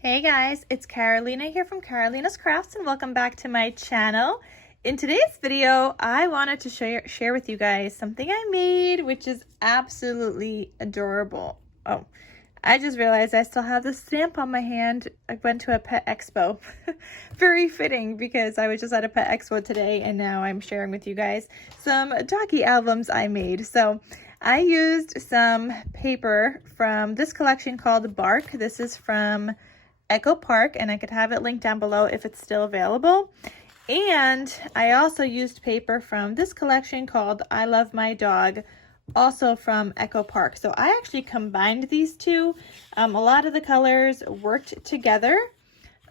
Hey guys, it's Karolina here from KarolinasKrafts and welcome back to my channel. In today's video, I wanted to share with you guys something I made, which is absolutely adorable. Oh, I just realized I still have the stamp on my hand. I went to a pet expo. Very fitting because I was just at a pet expo today and now I'm sharing with you guys some doggy albums I made. So I used some paper from this collection called Bark. This is from Echo Park, and I could have it linked down below if it's still available. And I also used paper from this collection called I Love My Dog, also from Echo Park. So I actually combined these two. A lot of the colors worked together.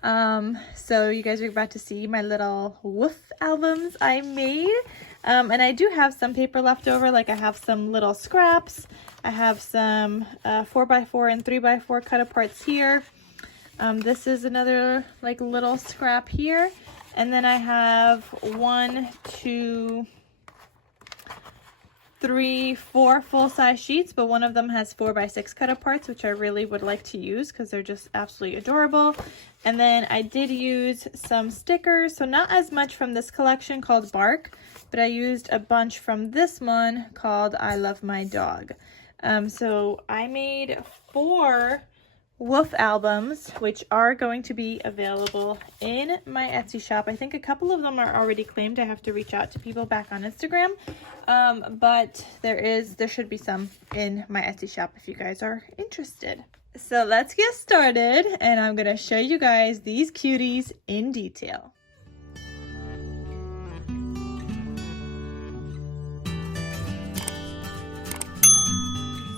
So you guys are about to see my little WOOF albums I made. And I do have some paper left over, like I have some little scraps. I have some 4x4 and 3x4 cut aparts here. This is another like little scrap here. And then I have 1, 2, 3, 4 full-size sheets, but one of them has 4x6 cut aparts, which I really would like to use because they're just absolutely adorable. And then I did use some stickers, so not as much from this collection called Bark, but I used a bunch from this one called I Love My Dog. So I made 4 WOOF albums, which are going to be available in my Etsy shop. I think a couple of them are already claimed. I have to reach out to people back on Instagram, but there should be some in my Etsy shop if you guys are interested. So let's get started, and I'm gonna show you guys these cuties in detail.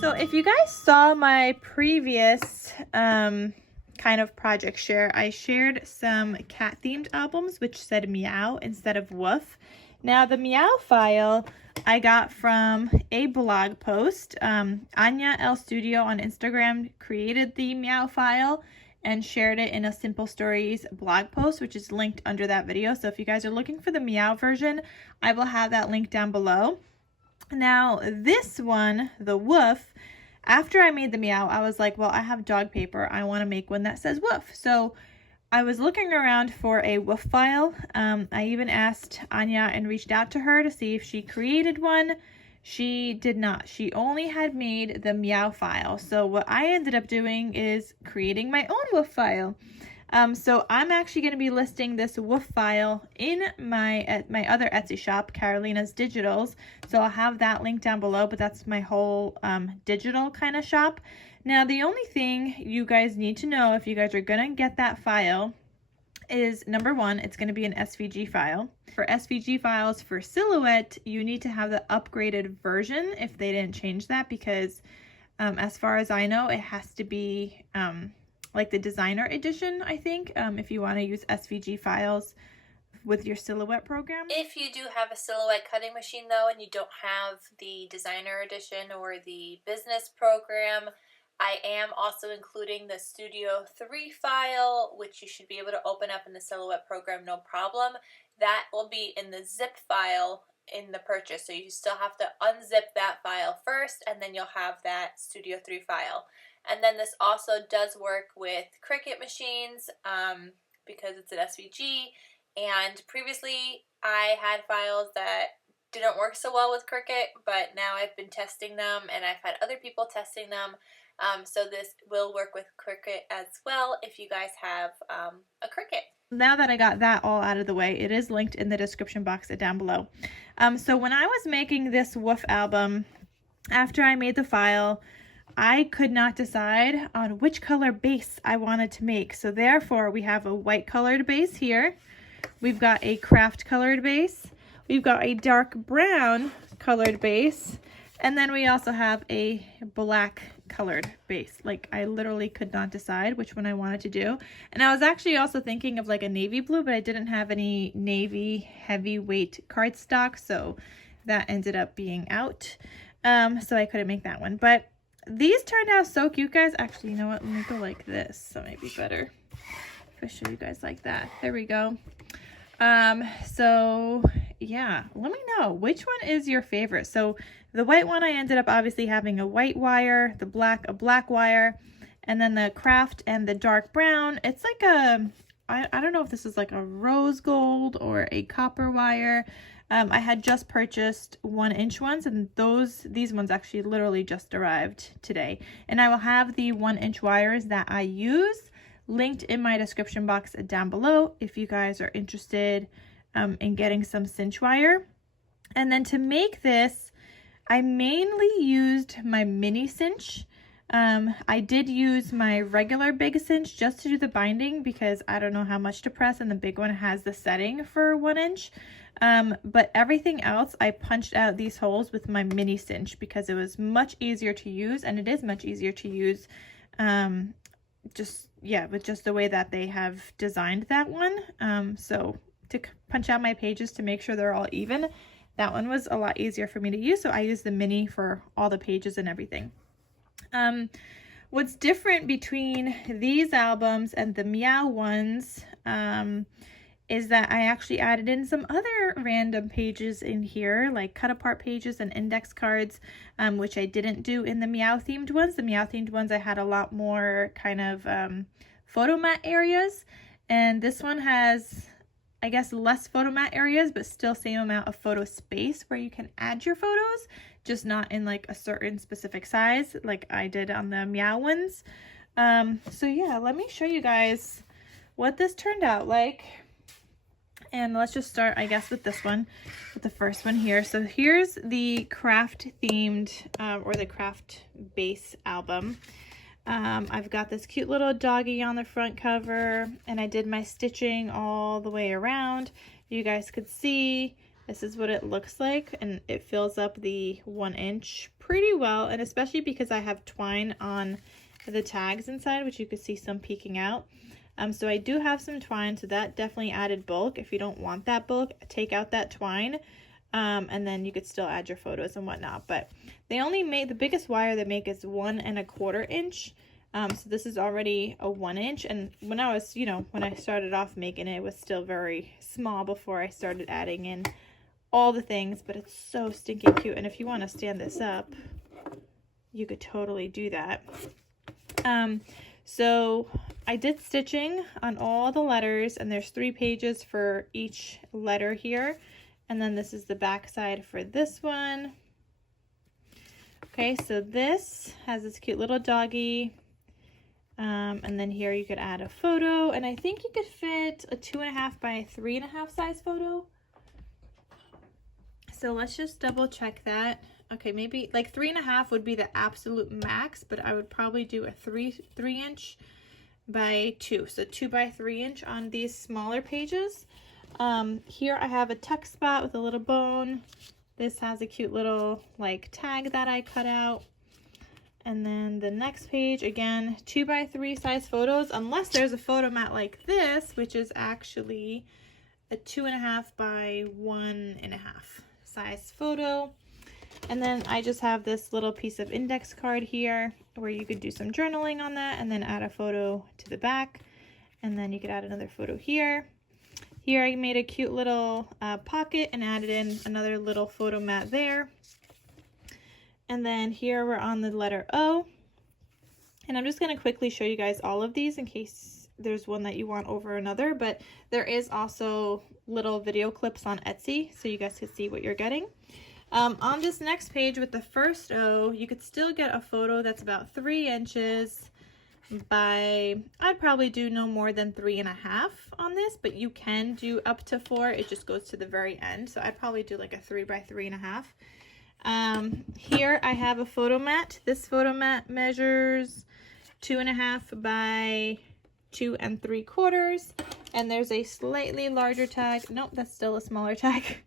So if you guys saw my previous kind of project share, I shared some cat themed albums which said meow instead of woof. Now the meow file I got from a blog post. Anya L Studio on Instagram created the meow file and shared it in a Simple Stories blog post, which is linked under that video. So if you guys are looking for the meow version, I will have that link down below. Now this one, the woof, after I made the meow, I was like, well, I have dog paper. I want to make one that says woof. So I was looking around for a woof file. I even asked Anya and reached out to her to see if she created one. She did not. She only had made the meow file. So what I ended up doing is creating my own woof file. So I'm actually going to be listing this woof file in my other Etsy shop, Karolina's Digitals. So I'll have that link down below, but that's my whole digital kind of shop. Now, the only thing you guys need to know if you guys are going to get that file is, number one, it's going to be an SVG file. For SVG files for Silhouette, you need to have the upgraded version if they didn't change that, because as far as I know, it has to be like the designer edition, I think, if you want to use SVG files with your Silhouette program. If you do have a Silhouette cutting machine though, and you don't have the designer edition or the business program, I am also including the Studio 3 file, which you should be able to open up in the Silhouette program, no problem. That will be in the zip file in the purchase, so you still have to unzip that file first, and then you'll have that Studio 3 file. And then this also does work with Cricut machines because it's an SVG. And previously I had files that didn't work so well with Cricut, but now I've been testing them and I've had other people testing them. So this will work with Cricut as well if you guys have a Cricut. Now that I got that all out of the way, it is linked in the description box down below. So when I was making this woof album, after I made the file, I could not decide on which color base I wanted to make. So therefore, we have a white colored base here. We've got a craft colored base. We've got a dark brown colored base. And then we also have a black colored base. Like, I literally could not decide which one I wanted to do. And I was actually also thinking of like a navy blue, but I didn't have any navy heavyweight cardstock, so that ended up being out. So I couldn't make that one. But these turned out so cute, guys. Actually, you know what? Let me go like this. So maybe better if I show you guys like that. There we go. So yeah, let me know which one is your favorite. So the white one, I ended up obviously having a white wire, the black, a black wire, And then the craft and the dark brown, it's like a, I don't know if this is like a rose gold or a copper wire. I had just purchased 1-inch ones, and these ones actually literally just arrived today. And I will have the 1-inch wires that I use linked in my description box down below if you guys are interested in getting some cinch wire. And then to make this, I mainly used my mini cinch. I did use my regular big cinch just to do the binding because I don't know how much to press, and the big one has the setting for 1-inch. But everything else, I punched out these holes with my mini cinch because it was much easier to use, and it is much easier to use with just the way that they have designed that one. So to punch out my pages to make sure they're all even, that one was a lot easier for me to use, so I used the mini for all the pages and everything. What's different between these albums and the Meow ones is that I actually added in some other random pages in here, like cut apart pages and index cards, which I didn't do in the Meow themed ones. The Meow themed ones, I had a lot more kind of photo mat areas, and this one has, I guess, less photo mat areas, but still same amount of photo space where you can add your photos, just not in like a certain specific size like I did on the Meow ones. So yeah, let me show you guys what this turned out like. And let's just start, I guess, with this one, with the first one here. So here's the craft themed or the craft base album. I've got this cute little doggy on the front cover, and I did my stitching all the way around. You guys could see this is what it looks like, and it fills up the 1-inch pretty well, and especially because I have twine on the tags inside, which you could see some peeking out. So I do have some twine, so that definitely added bulk. If you don't want that bulk, take out that twine, and then you could still add your photos and whatnot. But they only made, the biggest wire they make is 1 1/4 inch. So this is already a 1-inch, and when I was, when I started off making it, it was still very small before I started adding in all the things, but it's so stinking cute. And if you want to stand this up, you could totally do that. So I did stitching on all the letters, and there's 3 pages for each letter here. And then this is the back side for this one. Okay, so this has this cute little doggy. And then here you could add a photo, and I think you could fit a 2.5 by 3.5 size photo. So let's just double check that. Okay, maybe like 3.5 would be the absolute max, but I would probably do a 3-inch by 2. So 2 by 3-inch on these smaller pages. Here I have a tuck spot with a little bone. This has a cute little like tag that I cut out. And then the next page, again, 2 by 3 size photos, unless there's a photo mat like this, which is actually a 2.5 by 1.5 size photo. And then I just have this little piece of index card here where you could do some journaling on that and then add a photo to the back. And then you could add another photo here. Here I made a cute little pocket and added in another little photo mat there. And then here we're on the letter O. And I'm just going to quickly show you guys all of these in case there's one that you want over another. But there is also little video clips on Etsy so you guys can see what you're getting. On this next page with the first O, you could still get a photo that's about 3 inches by, I'd probably do no more than 3.5 on this, but you can do up to 4. It just goes to the very end. So I'd probably do like a 3 by 3.5. Here I have a photo mat. This photo mat measures 2.5 by 2 3/4, and there's a slightly larger tag. Nope, that's still a smaller tag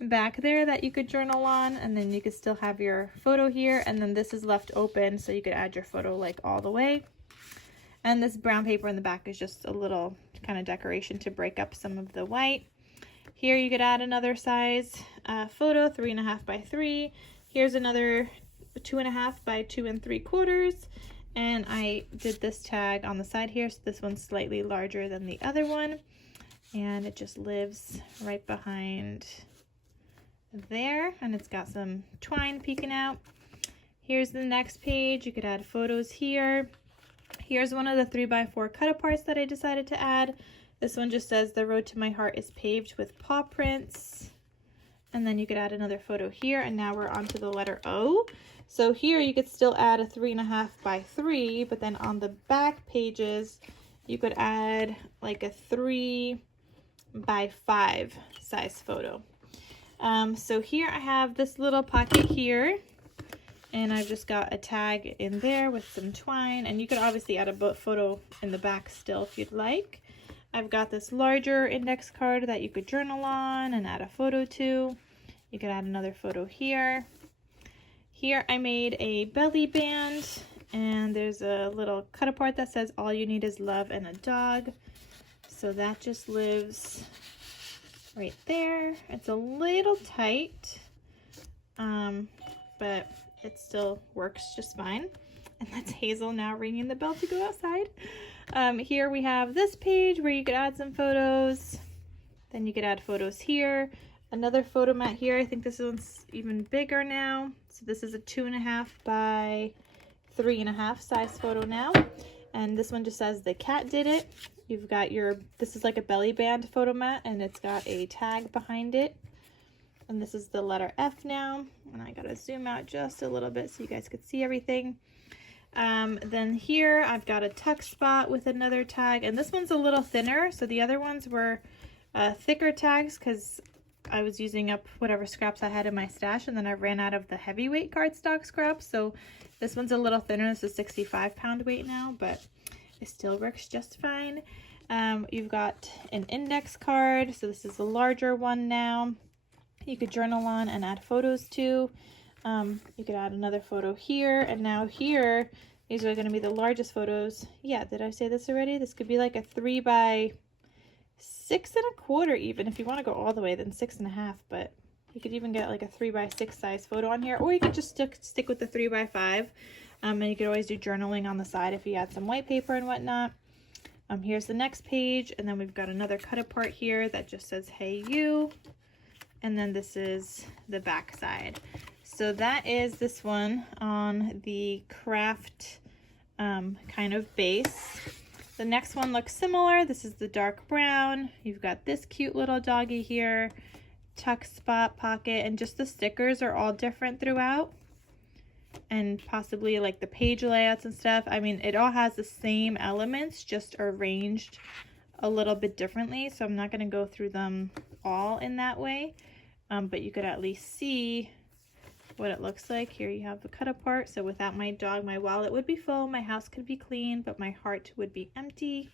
back there that you could journal on, and then you could still have your photo here, and then this is left open so you could add your photo like all the way. And this brown paper in the back is just a little kind of decoration to break up some of the white. Here you could add another size photo, 3.5 by 3. Here's another 2.5 by 2 3/4. And I did this tag on the side here, so this one's slightly larger than the other one. And it just lives right behind there, and it's got some twine peeking out. Here's the next page. You could add photos here. Here's one of the 3x4 cut aparts that I decided to add. This one just says the road to my heart is paved with paw prints. And then you could add another photo here, and now we're on to the letter O. So here you could still add a 3.5 by 3, but then on the back pages you could add like a 3 by 5 size photo. So here I have this little pocket here, and I've just got a tag in there with some twine, and you could obviously add a photo in the back still if you'd like. I've got this larger index card that you could journal on and add a photo to. You could add another photo here. Here I made a belly band, and there's a little cut apart that says all you need is love and a dog. So that just lives right there. It's a little tight, but it still works just fine. And that's Hazel now ringing the bell to go outside. Here we have this page where you could add some photos. Then you could add photos here. Another photo mat here. I think this one's even bigger now. So this is a 2.5 by 3.5 size photo now. And this one just says the cat did it. You've got this is like a belly band photo mat, and it's got a tag behind it. And this is the letter F now. And I gotta zoom out just a little bit so you guys could see everything. Then here I've got a tuck spot with another tag, and this one's a little thinner. So the other ones were thicker tags because I was using up whatever scraps I had in my stash, and then I ran out of the heavyweight cardstock scraps. So this one's a little thinner. This is 65-pound weight now, but it still works just fine. You've got an index card. So this is a larger one now. You could journal on and add photos to. You could add another photo here, and now here, these are going to be the largest photos. Yeah, did I say this already? This could be like a 3 by 6.25 even. If you want to go all the way, then 6.5, but you could even get like a 3 by 6 size photo on here, or you could just stick with the 3 by 5. And you could always do journaling on the side if you had some white paper and whatnot. Here's the next page, and then we've got another cut apart here that just says hey you, and then this is the back side. So that is this one on the craft kind of base. The next one looks similar. This is the dark brown. You've got this cute little doggy here, tuck spot, pocket, and just the stickers are all different throughout. And possibly like the page layouts and stuff. I mean, it all has the same elements, just arranged a little bit differently. So I'm not going to go through them all in that way. But you could at least see what it looks like. Here you have the cut apart. So without my dog, my wallet would be full, my house could be clean, but my heart would be empty.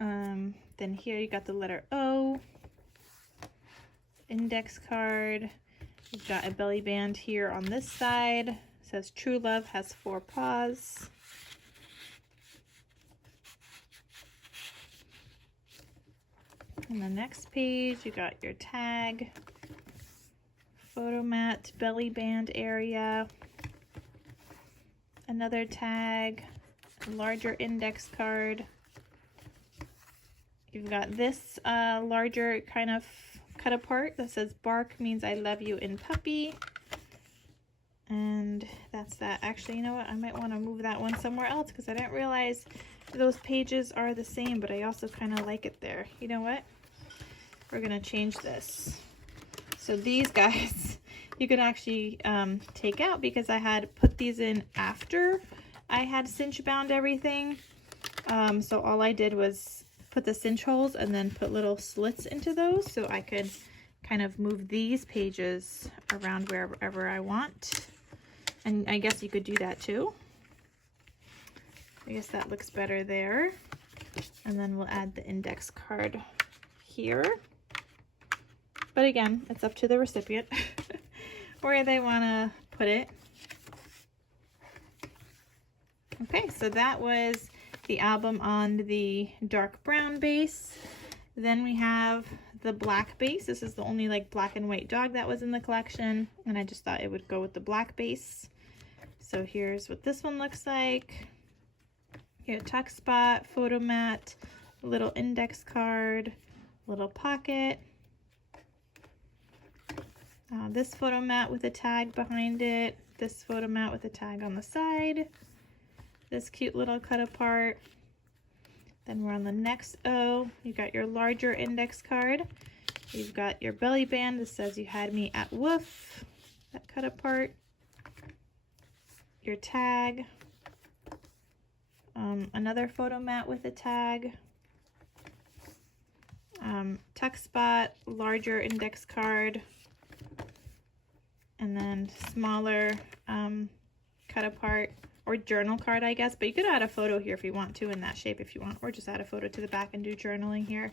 Then here you got the letter O, index card. You've got a belly band here on this side. It says true love has 4 paws. On the next page, you got your tag, photo mat, belly band area, another tag, larger index card. You've got this larger kind of cut apart that says bark means I love you in puppy. And that's that. Actually, you know what? I might want to move that one somewhere else because I didn't realize those pages are the same, but I also kind of like it there. You know what? We're going to change this. So these guys, you could actually take out because I had put these in after I had cinch bound everything. So all I did was put the cinch holes and then put little slits into those so I could kind of move these pages around wherever I want. And I guess you could do that too. I guess that looks better there. And then we'll add the index card here. But again, it's up to the recipient where they want to put it. Okay, so that was the album on the dark brown base. Then we have the black base. This is the only like black and white dog that was in the collection, and I just thought it would go with the black base. So here's what this one looks like. Here, tuck spot, photo mat, little index card, little pocket. This photo mat with a tag behind it. This photo mat with a tag on the side. this cute little cut apart. Then we're on the next O. You got your larger index card. You've got your belly band that says you had me at WOOF, that cut apart. Your tag. Another photo mat with a tag. Tuck spot, larger index card. And then smaller cut apart or journal card, I guess, but you could add a photo here if you want to in that shape if you want, or just add a photo to the back and do journaling here,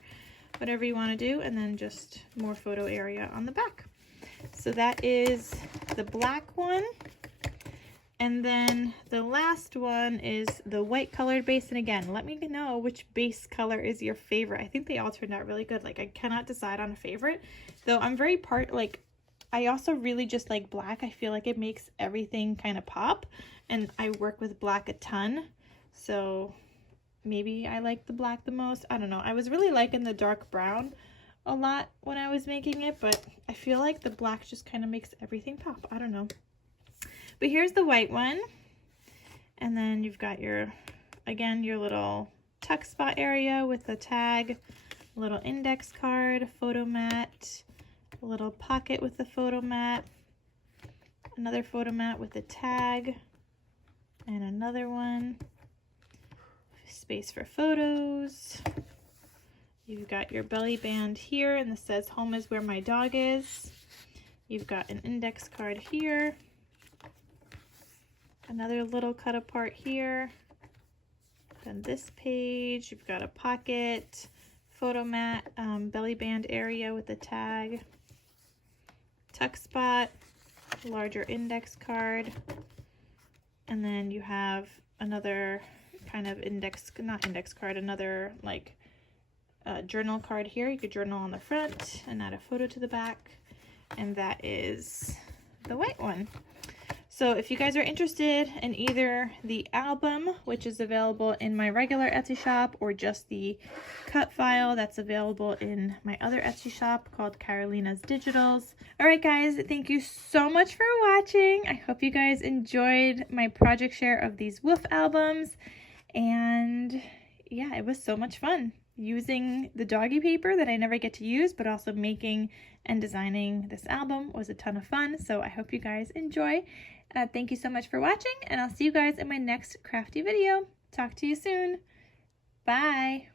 whatever you want to do, and then just more photo area on the back. So that is the black one. And then the last one is the white colored base. And again, let me know which base color is your favorite. I think they all turned out really good. Like, I cannot decide on a favorite, though I'm very I also really just like black. I feel like it makes everything kind of pop, and I work with black a ton, so maybe I like the black the most. I don't know. I was really liking the dark brown a lot when I was making it, but I feel like the black just kind of makes everything pop. I don't know. But here's the white one, and then you've got your, again, your little tuck spot area with a tag, a little index card, photo mat, a little pocket with the photo mat, another photo mat with a tag, and another one, space for photos. You've got your belly band here, and this says home is where my dog is. You've got an index card here, another little cut apart here. Then this page, you've got a pocket, photo mat, belly band area with a tag, tuck spot, larger index card, and then you have another kind of another like journal card here. You could journal on the front and add a photo to the back, and that is the white one. So if you guys are interested in either the album, which is available in my regular Etsy shop, or just the cut file that's available in my other Etsy shop called Karolina's Digitals. All right, guys, thank you so much for watching. I hope you guys enjoyed my project share of these WOOF albums. And yeah, it was so much fun using the doggy paper that I never get to use, but also making and designing this album was a ton of fun. So I hope you guys enjoy. Thank you so much for watching, and I'll see you guys in my next crafty video. Talk to you soon. Bye.